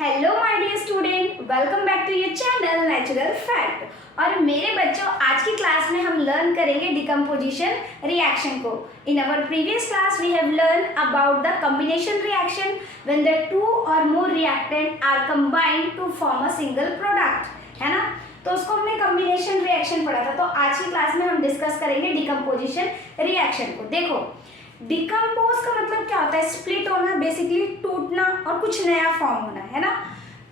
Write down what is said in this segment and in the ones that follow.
Hello my dear student, welcome back to your channel Natural Fact. और मेरे बच्चों, आज की क्लास में हम लर्न करेंगे डिकम्पोजिशन रिएक्शन को। In our previous class we have learn about the combination reaction when the two और more reactant are combined to form a single product, है ना। तो उसको हमने कॉम्बिनेशन रिएक्शन पढ़ा था। तो आज की क्लास में हम डिस्कस करेंगे डिकम्पोजिशन रिएक्शन को। देखो, डिकम्पोज का मतलब क्या होता है? स्प्लिट होना, बेसिकली टूटना और कुछ नया फॉर्म होना, है ना।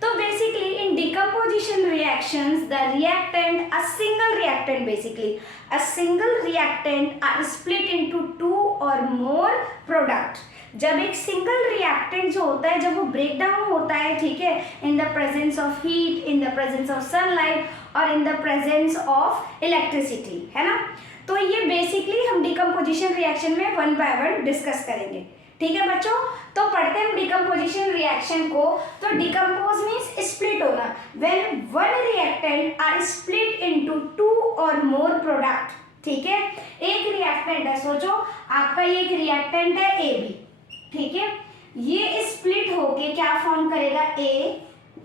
तो basically in decomposition reactions the reactant, a single reactant, basically a single reactant are split into two और मोर प्रोडक्ट। जब एक सिंगल रिएक्टेंट जो होता है, जब वो ब्रेक डाउन होता है, ठीक है, in the presence of heat, in the presence of sunlight और in the presence of electricity, है ना। तो ये बेसिकली हम डिकम्पोजिशन रिएक्शन में वन बाय वन डिस्कस करेंगे, ठीक है बच्चों। तो पढ़ते हैं डिकम्पोजिशन रिएक्शन को। तो डिकम्पोज मीन्स स्प्लिट होना, when one reactant are split into two और मोर प्रोडक्ट, ठीक है। एक रिएक्टेंट है, सोचो आपका ये एक रिएक्टेंट है ए बी, ठीक है। ये स्प्लिट होके क्या फॉर्म करेगा? ए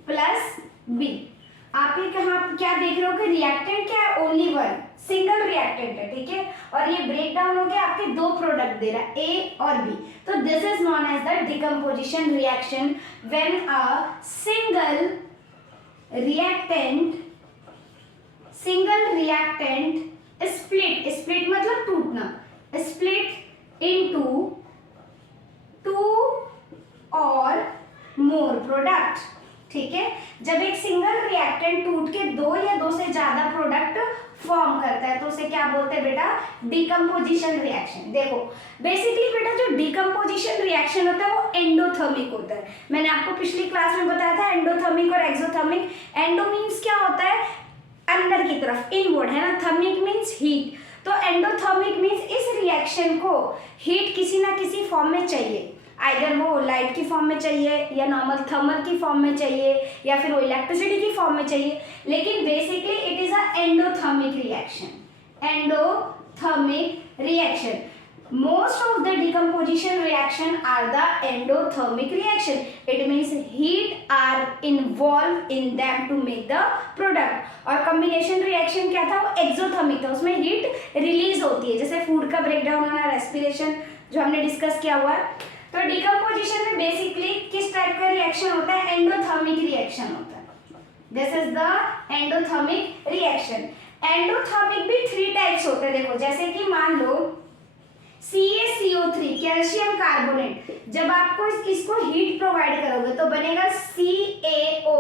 प्लस बी। आप ये क्या देख रहे हो कि रिएक्टेंट क्या है? ओनली वन, सिंगल रिएक्टेंट है, ठीक है। और ये ब्रेक डाउन हो गया, आपके दो प्रोडक्ट दे रहा है, ए और बी। तो this is known as the decomposition reaction when a single reactant split मतलब टूटना, स्प्लिट इनटू टू और मोर प्रोडक्ट, ठीक है। जब एक सिंगल रिएक्टेंट टूट के दो या दो से ज्यादा प्रोडक्ट फॉर्म करता है तो उसे क्या बोलते हैं बेटा? Decomposition reaction. देखो बेसिकली बेटा, जो डिकम्पोजिशन रिएक्शन होता है वो एंडोथर्मिक होता है। मैंने आपको पिछली क्लास में बताया था एंडोथर्मिक और एक्सोथर्मिक। एंडो मीन्स क्या होता है? अंदर की तरफ, इनवर्ड, है ना। Thermic means heat. तो एंडोथर्मिक मीन्स इस रिएक्शन को हीट किसी ना किसी फॉर्म में चाहिए, आइदर वो लाइट की फॉर्म में चाहिए या नॉर्मल थर्मल की फॉर्म में चाहिए या फिर वो इलेक्ट्रिसिटी की फॉर्म में चाहिए। लेकिन basically it is a endothermic reaction. Endothermic reaction, most of the decomposition reaction are the endothermic reaction. It means heat are involved in them to make the product. और combination reaction क्या था? वो exothermic था, उसमें heat release होती है, जैसे food का ब्रेकडाउन होना, रेस्पिरेशन जो हमने डिस्कस किया हुआ है। तो डिकम्पोजिशन में बेसिकली किस टाइप का रिएक्शन होता है? एंडोथर्मिक रिएक्शन होता है। This is the endothermic reaction. Endothermic भी थ्री टाइप्स होते हैं। देखो, जैसे कि मान लो CaCO3 कैल्शियम कार्बोनेट, जब आपको इसको हीट प्रोवाइड करोगे तो बनेगा CaO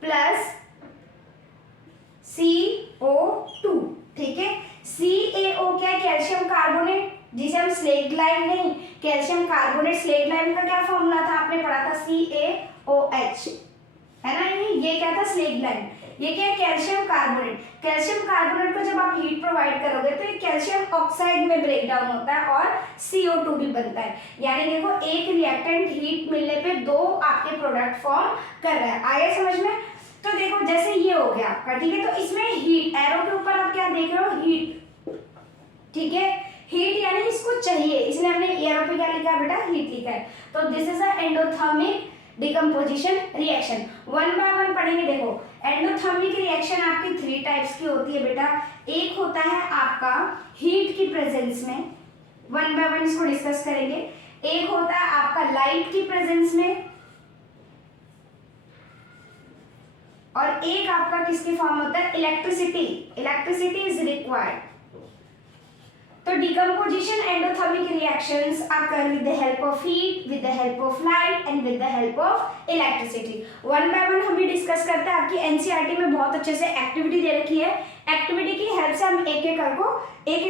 प्लस CO2, ठीक है। CaO क्या है? कैल्शियम कार्बोनेट, जिसे हम स्लेगलाइन नहीं, कैल्शियम कार्बोनेट, स्लेगलाइन का क्या फॉर्मूला था? आपने पढ़ा था CaOH, है ना। ये क्या था? स्लेगलाइन। ये क्या है? Calcium carbonate. कैल्शियम कार्बोनेट को जब आप हीट प्रोवाइड करोगे तो ये कैल्शियम ऑक्साइड में ब्रेक डाउन होता है और CO2 भी बनता है। यानी देखो, एक रिएक्टेंट हीट मिलने पे दो आपके प्रोडक्ट फॉर्म कर रहा है। आया समझ में? तो देखो, जैसे ये हो गया आपका, ठीक है। तो इसमें हीट, एरो के ऊपर आप क्या देख रहे हो? हीट, ठीक है। हीट यानी इसको चाहिए, इसलिए हमने एरो पे क्या लिखा है बेटा? हीट लिखा है। तो this is a endothermic decomposition reaction. One by one पढ़ेंगे। देखो, एंडोथर्मिक रिएक्शन आपकी थ्री टाइप्स की होती है बेटा। एक होता है आपका हीट की प्रेजेंस में, वन बाय वन इसको डिस्कस करेंगे। एक होता है आपका लाइट की प्रेजेंस में, और एक आपका किसके फॉर्म होता है? Electricity is required. तो decomposition endothermic reactions occur with the help of heat, with the help of light and with the help of electricity. One by one हम भी डिस्कस करते हैं। आपकी एनसीईआरटी में बहुत अच्छे से एक्टिविटी दे रखी है। एक्टिविटी की हेल्प से हम एक एक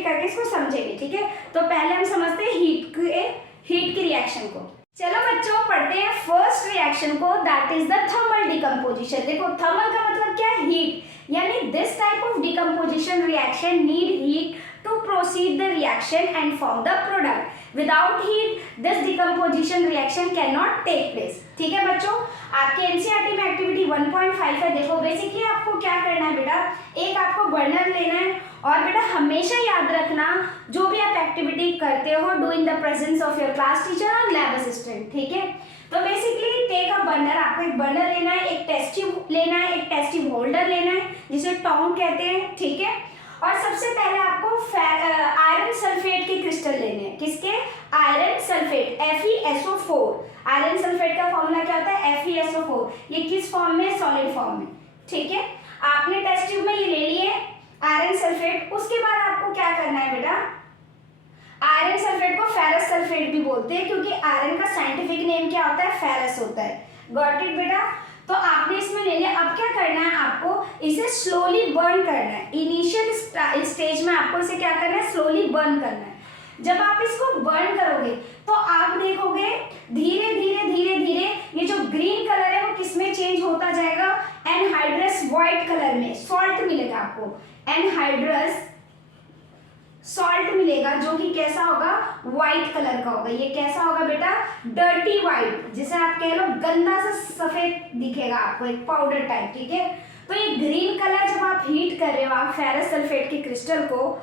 करके इसको समझेंगे, ठीक है। तो पहले हम समझते हैं हीट की रिएक्शन को। चलो बच्चों, पढ़ते हैं फर्स्ट रिएक्शन को, that is the thermal decomposition. देखो, थर्मल का मतलब क्या है? हीट। यानी this type of decomposition reaction need heat to proceed the reaction and form the product. Without heat, this decomposition reaction cannot take place. ठीक है बच्चों, आपके एनसीईआरटी में एक्टिविटी 1.5 है। देखो बेसिकली आपको क्या करना है बेटा? एक आपको बर्नर लेना है और बेटा हमेशा याद रखना, जो भी आप एक्टिविटी करते हो, do in the presence of your class teacher और लैब असिस्टेंट, ठीक है। तो बेसिकली बर्नर, आपको एक बर्नर लेना है, एक टेस्ट ट्यूब लेना है, एक टेस्ट ट्यूब होल्डर लेना है जिसे टोंग कहते हैं, ठीक है। और सबसे पहले आपको आयरन सल्फेट के क्रिस्टल लेने हैं। किसके? Iron sulphate, FeSO4। Iron sulphate का फॉर्मूला क्या होता है? FeSO4। ये किस फॉर्म में? सॉलिड फॉर्म में, ठीक है। आपने टेस्ट ट्यूब में ये ले लिए आयरन सल्फेट। उसके बाद आपको क्या करना है बेटा? आयरन सल्फेट को फेरस सल्फेट भी बोलते हैं क्योंकि आयरन का साइंटिफिक नेम क्या होता है? फेरस होता है। गॉट इट बेटा? तो आपने इसमें ले लिया। अब क्या करना है आपको? इसे स्लोली बर्न करना है। इनिशियल स्टेज में आपको इसे क्या करना है? स्लोली बर्न करना है। जब आप इसको बर्न करोगे तो आप देखोगे धीरे धीरे धीरे धीरे ये जो ग्रीन कलर है वो किस में चेंज होता जाएगा? एनहाइड्रस व्हाइट कलर में सॉल्ट मिलेगा आपको। एनहाइड्रस सॉल्ट मिलेगा जो कि कैसा होगा? व्हाइट कलर का होगा। ये कैसा होगा बेटा? डर्टी व्हाइट, जिसे आप कह लो गंदा सा सफेद दिखेगा आपको, एक पाउडर टाइप, ठीक है। तो ये ग्रीन कलर जब आप हीट कर रहे हो आप फेरस सल्फेट के क्रिस्टल को,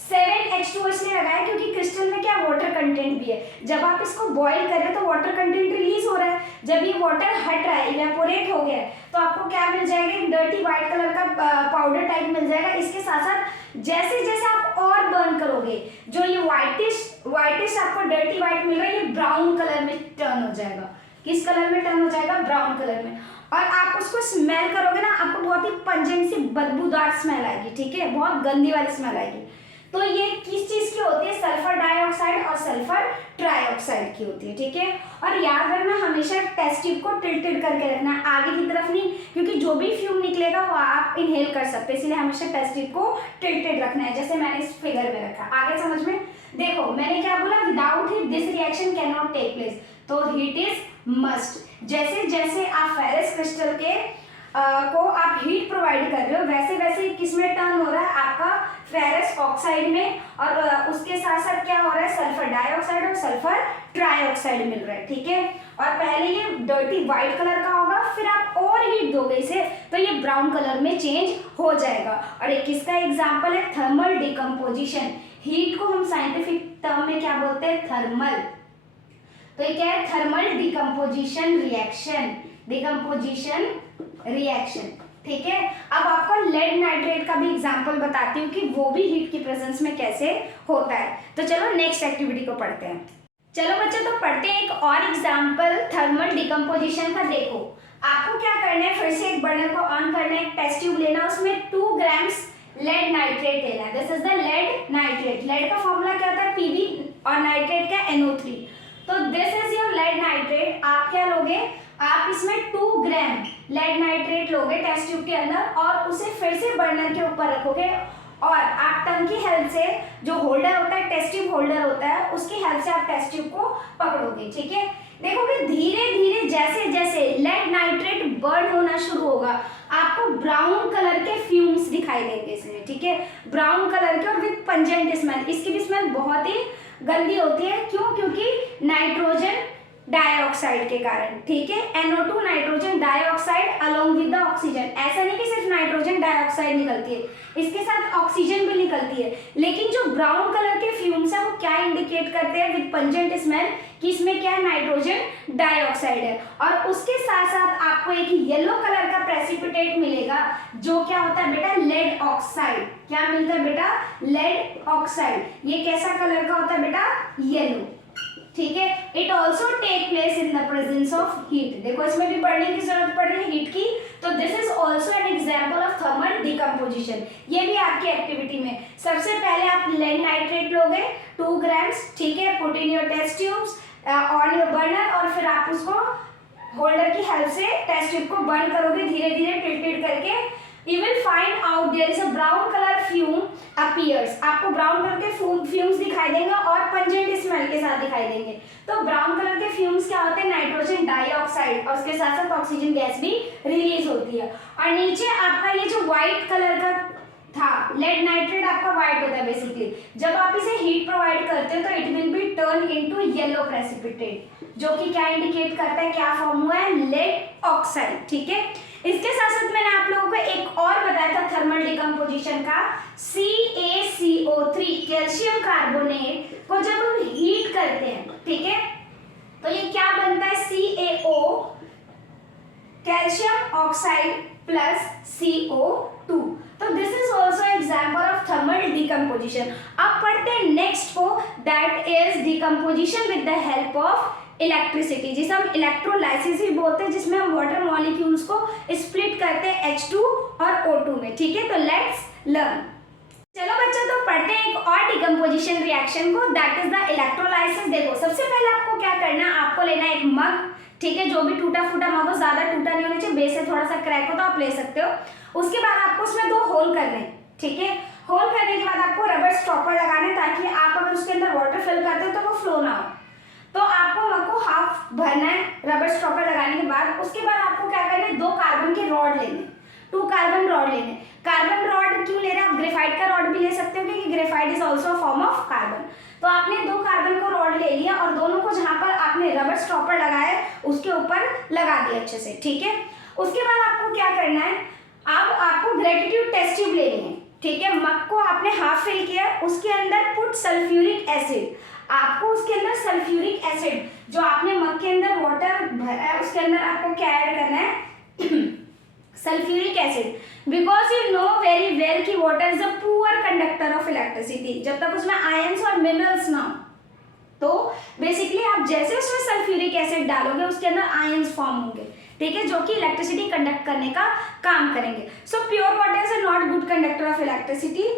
7H2 इसलिए लगाया क्योंकि क्रिस्टल में क्या वाटर कंटेंट भी है। जब आप इसको बॉईल कर रहे हो तो वाटर कंटेंट रिलीज हो रहा है। जब ये वाटर हट रहा है, इवेपोरेट हो गया है, तो आपको क्या मिल जाएगा? एक डर्टी व्हाइट कलर का पाउडर टाइप मिल जाएगा। इसके साथ साथ जैसे जैसे आप और बर्न करोगे जो ये व्हाइटिश आपको डर्टी व्हाइट मिल रहा है, ये ब्राउन कलर में टर्न हो जाएगा। किस कलर में टर्न हो जाएगा? ब्राउन कलर में। और आप उसको स्मेल करोगे ना, आपको बहुत ही पंजेंट सी बदबूदार स्मेल आएगी, ठीक है, बहुत गंदी वाली स्मेल आएगी। तो ये किस चीज की होती है? सल्फर डाइऑक्साइड और सल्फर ट्राइऑक्साइड की होती है, ठीक है। और याद रखना हमेशा टेस्ट ट्यूब को टिल्टेड करके रखना है, आगे की तरफ नहीं, क्योंकि जो भी फ्यूम निकलेगा वो आप इनहेल कर सकते हैं, इसलिए हमेशा टेस्ट ट्यूब को टिल्टेड रखना है, जैसे मैंने इस फिगर में रखा। आगे समझ में? देखो मैंने क्या बोला? Without heat this reaction can not take place, तो हीट इज मस्ट। जैसे जैसे आप फेरस क्रिस्टल के को आप हीट प्रोवाइड कर रहे हो वैसे वैसे किसमें टर्न हो रहा है? आपका फेरस ऑक्साइड में, और उसके साथ साथ क्या हो रहा है? सल्फर डाइऑक्साइड और सल्फर ट्राइऑक्साइड मिल रहा है, ठीक है। और पहले ये डर्टी व्हाइट कलर का होगा, फिर आप और हीट दोगे इसे तो ये ब्राउन कलर में चेंज हो जाएगा। और एक किसका एग्जाम्पल है? Thermal decomposition. हीट को हम साइंटिफिक टर्म में क्या बोलते हैं? थर्मल। तो ये क्या है? Thermal decomposition reaction. Decomposition reaction, ठीक है। अब आपको लेड नाइट्रेट का भी एग्जांपल बताती हूँ कि वो भी हीट की प्रेजेंस में कैसे होता है। तो चलो नेक्स्ट एक्टिविटी को पढ़ते हैं। चलो बच्चों तो पढ़ते हैं एक और एग्जांपल थर्मल डिकम्पोजिशन का। देखो आपको क्या करना है? फिर से एक बर्नर को ऑन करना है, एक टेस्ट ट्यूब लेना, उसमें 2 ग्राम्स लेड नाइट्रेट लेना है। This is the lead nitrate. Lead का फॉर्मूला क्या होता है? Pb और नाइट्रेट का NO3। तो this is your lead nitrate. आप क्या लोगे? आप इसमें 2 ग्राम लेड नाइट्रेट लोगे टेस्ट ट्यूब के अंदर और उसे फिर से बर्नर के ऊपर रखोगे और आप टंग की हेल्प से, जो होल्डर होता है टेस्ट ट्यूब होल्डर होता है, उसकी हेल्प से आप टेस्ट ट्यूब को पकड़ोगे, ठीक है। देखोगे धीरे धीरे जैसे जैसे लेड नाइट्रेट बर्न होना शुरू होगा आपको ब्राउन कलर के फ्यूम्स दिखाई देंगे इसमें, ठीक है, ब्राउन कलर के और विद पंजेंट स्मेल। इसकी भी स्मेल बहुत ही गंदी होती है। क्यों? क्योंकि नाइट्रोजन डाइऑक्साइड के कारण, ठीक है। NO2 nitrogen dioxide along with the oxygen. ऐसा नहीं कि सिर्फ नाइट्रोजन डाइऑक्साइड निकलती है, इसके साथ ऑक्सीजन भी निकलती है। लेकिन जो ब्राउन कलर के फ्यूम्स है वो क्या इंडिकेट करते हैं? विद पंजेंट स्मेल कि इसमें क्या है? नाइट्रोजन डाइऑक्साइड है। और उसके साथ साथ आपको एक येलो कलर का प्रेसिपिटेट मिलेगा जो क्या होता है बेटा? Lead oxide. क्या मिलता है बेटा? Lead oxide. ये कैसा कलर का होता है बेटा? येलो, ठीक है। It also take place in the presence of heat. देखो इसमें भी बर्निंग की जरूरत पड़ रही है हीट की, तो this is also an example of thermal decomposition. ये भी आपकी एक्टिविटी में सबसे पहले आप लेड नाइट्रेट लोगे 2 ग्राम्स, ठीक है, put in your test tubes on your burner और फिर आप उसको होल्डर की हेल्प से टेस्ट ट्यूब को बर्न करोगे धीरे धीरे टिल्टेड करके। You will find out there is a brown color fume appears। आपको ब्राउन कलर के फ्यूम्स दिखाई देंगे और पंजेंट स्मेल के साथ दिखाई देंगे। तो ब्राउन कलर के फ्यूम्स क्या होते हैं? नाइट्रोजन डाइऑक्साइड और उसके साथ साथ ऑक्सीजन गैस भी रिलीज होती है। और नीचे आपका ये जो व्हाइट कलर का था लेड नाइट्रेट आपका व्हाइट होता है बेसिकली। जब आप इसे हीट प्रोवाइड करते हो तो it will be turn into yellow precipitate, जो कि क्या इंडिकेट करता है? क्या फॉर्म हुआ है? लेड ऑक्साइड, ठीक है। इसके साथ साथ मैंने आप लोगों को एक और बताया था थर्मल डिकम्पोजिशन का, CaCO3 कैल्शियम कार्बोनेट को जब हम हीट करते हैं, ठीक है, तो ये क्या बनता है? CaO oxide plus CO2। तो this is also example of thermal decomposition. अब पढ़ते हैं नेक्स्ट को, that is decomposition with the help of electricity, जिसे हम इलेक्ट्रोलाइसिस भी बोलते हैं, जिसमें हम वाटर मॉलिक्यूल्स को स्प्लिट करते हैं H2 और O2 में। ठीक है, तो लेट्स लर्न। चलो बच्चों, तो पढ़ते हैं एक और डिकम्पोजिशन रिएक्शन को, दैट इज द इलेक्ट्रोलाइसिस। देखो, सबसे पहले आपको क्या करना है, आपको लेना है एक मग। ठीक है, जो भी टूटा फूटा मग हो, ज्यादा टूटा नहीं होना चाहिए, बेस से थोड़ा सा क्रैक हो तो आप ले सकते हो। उसके बाद आपको उसमें 2 होल करने हैं। ठीक है, होल करने के बाद आपको रबर स्टॉपर लगाने, ताकि आप अगर उसके अंदर वाटर फिल करते हो तो वो फ्लो ना हो। तो आपको मग को हाफ भरना है रबर स्टॉपर लगाने के बाद। उसके बाद आपको क्या करना है, 2 कार्बन के रॉड लेने, 2 कार्बन रॉड लेने। कार्बन रॉड क्यों ले रहे हैं, आप ग्रेफाइट का रॉड भी ले सकते हो, क्योंकि graphite is also form of carbon. तो आपने 2 कार्बन को रॉड ले लिया और दोनों को जहां पर आपने रबर स्टॉपर लगाया उसके ऊपर लगा दिया अच्छे से। ठीक है, उसके बाद आपको क्या करना है, अब आपको ग्रेटिट्यूड टेस्ट ट्यूब लेनी है। ठीक है, मग को आपने हाफ फिल किया, उसके अंदर पुट सल्फ्यूरिक एसिड। आपको उसके अंदर सल्फ्यूरिक एसिड, जो आपने मग के अंदर वाटर भरा है उसके अंदर आपको क्या ऐड करना है, sulphuric acid, because you know very well कि water is a poor conductor of electricity. जब तक उसमें आयंस और मिनरल्स ना हो, तो बेसिकली आप जैसे उसमें सल्फ्यूरिक एसिड डालोगे उसके अंदर आयंस फॉर्म होंगे। ठीक है, जो कि इलेक्ट्रिसिटी कंडक्ट करने का काम करेंगे। So pure water is not good conductor of electricity,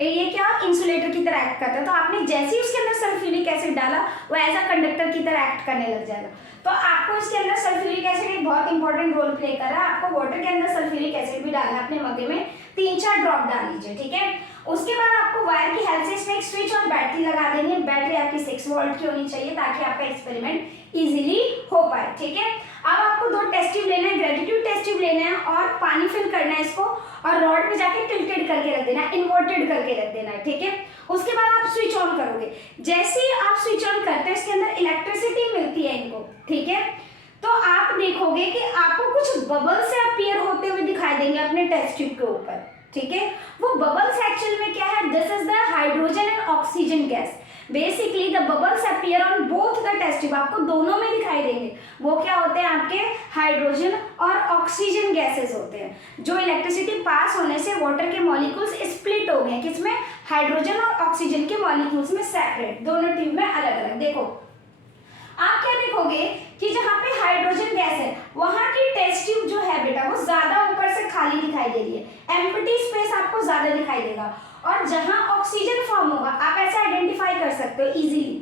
ये क्या इंसुलेटर की तरह एक्ट करता है। तो आपने जैसे ही उसके अंदर सल्फ्यूरिक एसिड डाला, वो एज अ कंडक्टर की तरह एक्ट करने लग जाएगा। तो आपको इसके अंदर सल्फ्यूरिक एसिड एक बहुत इंपॉर्टेंट रोल प्ले कर रहा है। आपको वाटर के अंदर सल्फ्यूरिक एसिड भी डालना है, अपने मगे में 3-4 ड्रॉप डाल लीजिए। ठीक है, उसके बाद आपको वायर की हेल्प से इसमें एक स्विच और बैटरी लगा देनी है। बैटरी आपकी 6 वोल्ट की होनी चाहिए, ताकि आपका एक्सपेरिमेंट इजीली हो पाए। ठीक है, अब आपको 2 टेस्ट ट्यूब लेना है, ग्रेटिट्यूड टेस्ट ट्यूब लेना है और पानी फिल करना है इसको, और रॉड पे जाके टिल्टेड करके रख देना है, इन्वर्टेड करके रख देना है। ठीक है, उसके बाद आप स्विच ऑन करोगे। जैसे ही आप स्विच ऑन करते हैं, इसके अंदर इलेक्ट्रिसिटी मिलती है इनको। ठीक है, तो आप देखोगे कि आपको कुछ बबल्स से अपीयर होते हुए दिखाई देंगे अपने टेस्ट ट्यूब के ऊपर। ठीक है, वो बबल्स एक्चुअल में क्या है, this is the hydrogen and oxygen gas. Basically the bubbles appear on both the test tube, आपको दोनों में दिखाई देंगे। वो क्या होते हैं, आपके हाइड्रोजन और ऑक्सीजन गैसेस होते हैं, जो इलेक्ट्रिसिटी पास होने से वाटर के मॉलिक्यूल्स स्प्लिट हो गए, किसमें, हाइड्रोजन और ऑक्सीजन के मॉलिक्यूल्स में सेपरेट, दोनों ट्यूब में अलग अलग। देखो, आप क्या देखोगे कि जहां पे हाइड्रोजन गैस है, वहां की टेस्ट ट्यूब जो है बेटा, वो ज्यादा ऊपर से खाली दिखाई दे रही है, एम्प्टी स्पेस आपको ज्यादा दिखाई देगा। और जहां ऑक्सीजन फॉर्म होगा, आप ऐसे आइडेंटिफाई कर सकते हो इजीली।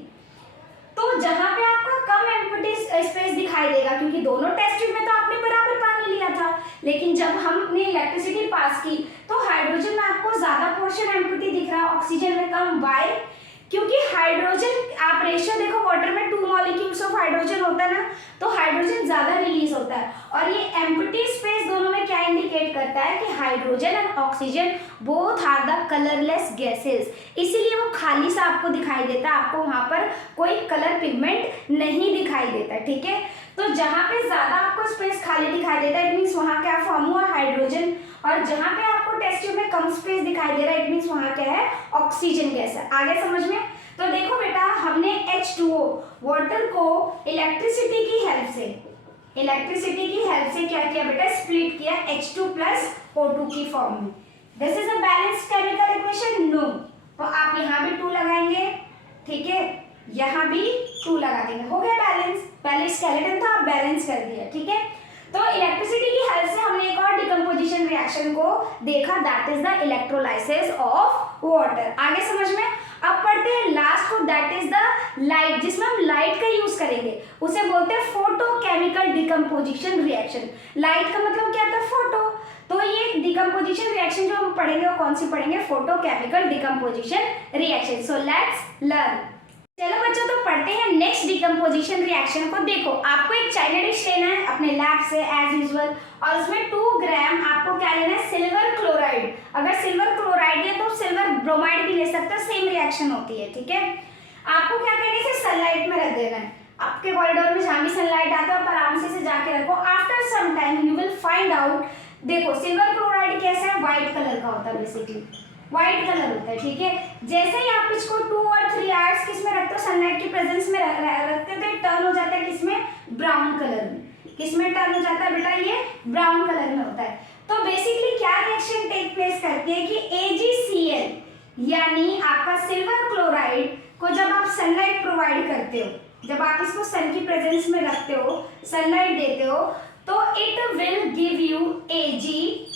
तो जहां पे आपका कम एम्प्टी स्पेस दिखाई देगा, क्योंकि दोनों टेस्ट ट्यूब में तो आपने बराबर पानी लिया था, लेकिन जब हमने इलेक्ट्रिसिटी पास की तो हाइड्रोजन में आपको ज्यादा पोर्शन एम्प्टी दिख रहा है, ऑक्सीजन में कम। वाई, क्योंकि हाइड्रोजन, आप रेशियो देखो, वाटर में 2 मॉलिक्यूल्स ऑफ हाइड्रोजन होता है ना, तो हाइड्रोजन ज्यादा रिलीज होता है। और ये एम्प्टी स्पेस दोनों में क्या इंडिकेट करता है कि hydrogen and oxygen both are the colourless gases, इसीलिए वो खाली सा आपको दिखाई देता है, आपको वहां पर कोई कलर पिगमेंट नहीं दिखाई देता। ठीक है, तो जहां पे ज्यादा आपको स्पेस खाली दिखाई देता है, इट मीन्स वहां क्या फॉर्म हुआ, हाइड्रोजन। और जहां पे आपको टेस्ट ट्यूब में कम स्पेस दिखाई दे रहा है, इट मीन्स वहां क्या है, ऑक्सीजन गैस है। आगे समझ में। तो देखो बेटा, हमने H2O वाटर को इलेक्ट्रिसिटी की हेल्प से क्या किया बेटा, स्प्लिट किया H2 प्लस O2 की फॉर्म में। This is a balanced chemical equation, no. तो आप यहाँ भी 2 लगाएंगे। ठीक है, यहाँ भी 2 लगा देंगे, हो गया बैलेंस। पहले स्केलेटन था, अब बैलेंस कर दिया। ठीक है, तो इलेक्ट्रिसिटी की हेल्प से हमने एक और डिकम्पोजिशन रिएक्शन को देखा, that is the electrolysis of water. आगे समझ में। अब पढ़ते हैं लास्ट को, दैट इज द लाइट, जिसमें हम लाइट का यूज करेंगे। उसे बोलते हैं फोटोकेमिकल डिकम्पोजिशन रिएक्शन। लाइट का मतलब क्या था, फोटो। तो ये डिकम्पोजिशन रिएक्शन जो हम पढ़ेंगे वो कौन सी पढ़ेंगे, photochemical decomposition reaction. So let's learn. चलो बच्चों, तो पढ़ते हैं नेक्स्ट डिकम्पोजिशन रिएक्शन को। देखो, आपको एक चाइना डिश लेना है अपने लैब से एज यूजुअल, और उसमें 2 ग्राम आपको क्या लेना है, सिल्वर क्लोराइड। अगर सिल्वर क्लोराइड है तो सिल्वर ब्रोमाइड भी ले सकते हो, सेम रिएक्शन होती है। ठीक है, आपको क्या करना है, इसे सनलाइट में रख देना है। आपके कॉरिडोर में जहां भी सनलाइट आता है, आप आराम से जाके रखो। After some time you will find out, देखो सिल्वर क्लोराइड कैसा है, व्हाइट कलर का होता है, बेसिकली व्हाइट कलर होता है। ठीक है, जैसे ही आप इसको 2 और 3 आवर्स किसमें रखते हो, सनलाइट की प्रेजेंस में रखते हो, तो टर्न हो जाता है किसमें, ब्राउन कलर में। किसमें टर्न हो जाता है बेटा, ये ब्राउन कलर में होता है। तो बेसिकली क्या रिएक्शन टेक प्लेस करती है कि AgCl यानी आपका सिल्वर क्लोराइड को जब आप सनलाइट प्रोवाइड करते हो, जब आप इसको सन की प्रेजेंस में रखते हो, सनलाइट देते हो, तो it will give you Ag+Cl2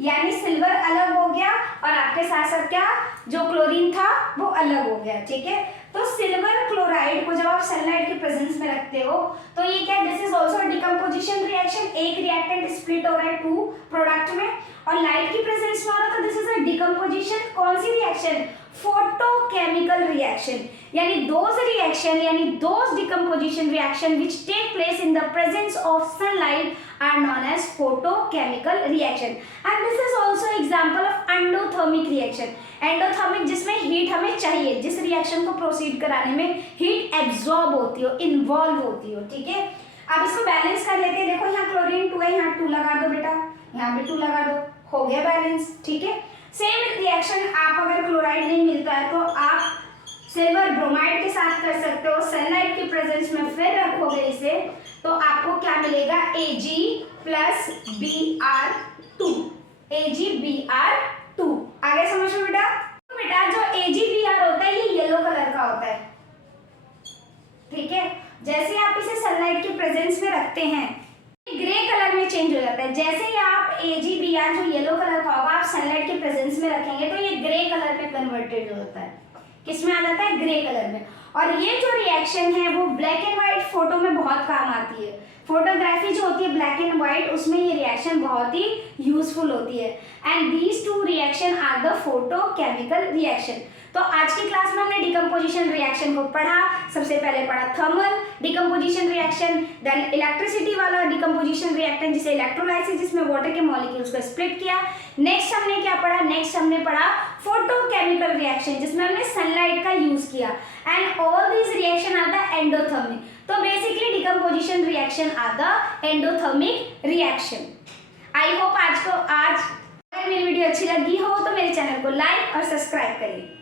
यानी सिल्वर अलग हो गया और आपके साथ साथ क्या जो क्लोरीन था वो अलग हो गया। ठीक है, तो सिल्वर क्लोराइड को जब आप सनलाइट के प्रेजेंस में रखते हो तो ये क्या, this is also decomposition reaction. एक रिएक्टेंट स्प्लिट हो रहा है 2 प्रोडक्ट में और लाइट की प्रेजेंस में आ रहा, तो दिस इज अ डिकम्पोजिशन। कौन सी रिएक्शन? फोटोकेमिकल रिएक्शन, यानी those decomposition reaction which take place in the presence of sunlight are known as photochemical reaction. And this is also example of endothermic reaction. Endothermic जिसमें heat हमें चाहिए, जिस reaction को proceed कराने में हीट एब्जॉर्ब होती हो, इन्वॉल्व होती हो। ठीक है, अब इसको बैलेंस कर लेते हैं। देखो यहाँ क्लोरीन 2 है, यहाँ 2 लगा दो बेटा, यहाँ भी 2 लगा दो, हो गया बैलेंस। ठीक है, सेम रिएक्शन आप अगर क्लोराइड नहीं मिलता है तो आप सिल्वर ब्रोमाइड के साथ कर सकते हो, सनलाइट की प्रेजेंस में फिर रखोगे इसे तो आपको क्या मिलेगा? Ag+Br2, Ag+Br2। आगे समझ लो बेटा। तो बेटा जो Ag+Br होता है ये येलो कलर का होता है। ठीक है, जैसे आप इसे सनलाइट की प्रेजेंस में रखते हैं ग्रे कलर में चेंज हो जाता है। जैसे ही आप Ag+Br जो येलो कलर का होगा आप सनलाइट के प्रेजेंस में रखेंगे तो ये ग्रे कलर में कन्वर्टेड होता है। किस में आ जाता है? ग्रे कलर में। और ये जो रिएक्शन है वो ब्लैक एंड व्हाइट फोटो में बहुत काम आती है। फोटोग्राफी जो होती है ब्लैक एंड व्हाइट, उसमें ये रिएक्शन बहुत ही यूजफुल होती है। And these 2 reaction are the photochemical reaction. तो आज की क्लास में हमने डिकम्पोजिशन रिएक्शन को पढ़ा। सबसे पहले पढ़ा thermal decomposition reaction, then electricity वाला डिकम्पोजिशन रिएक्शन जिसे इलेक्ट्रोलाइसिस, जिसमें वाटर के मॉलिक्यूल्स को स्प्लिट किया। नेक्स्ट हमने क्या पढ़ा? नेक्स्ट हमने पढ़ा फोटोकेमिकल रिएक्शन जिसमें हमने सनलाइट का यूज किया। And all this reaction are the endothermic. तो basically decomposition reaction are the endothermic reaction. I hope आज अगर मेरी वीडियो अच्छी लगी हो तो मेरे चैनल को लाइक और सब्सक्राइब करिए।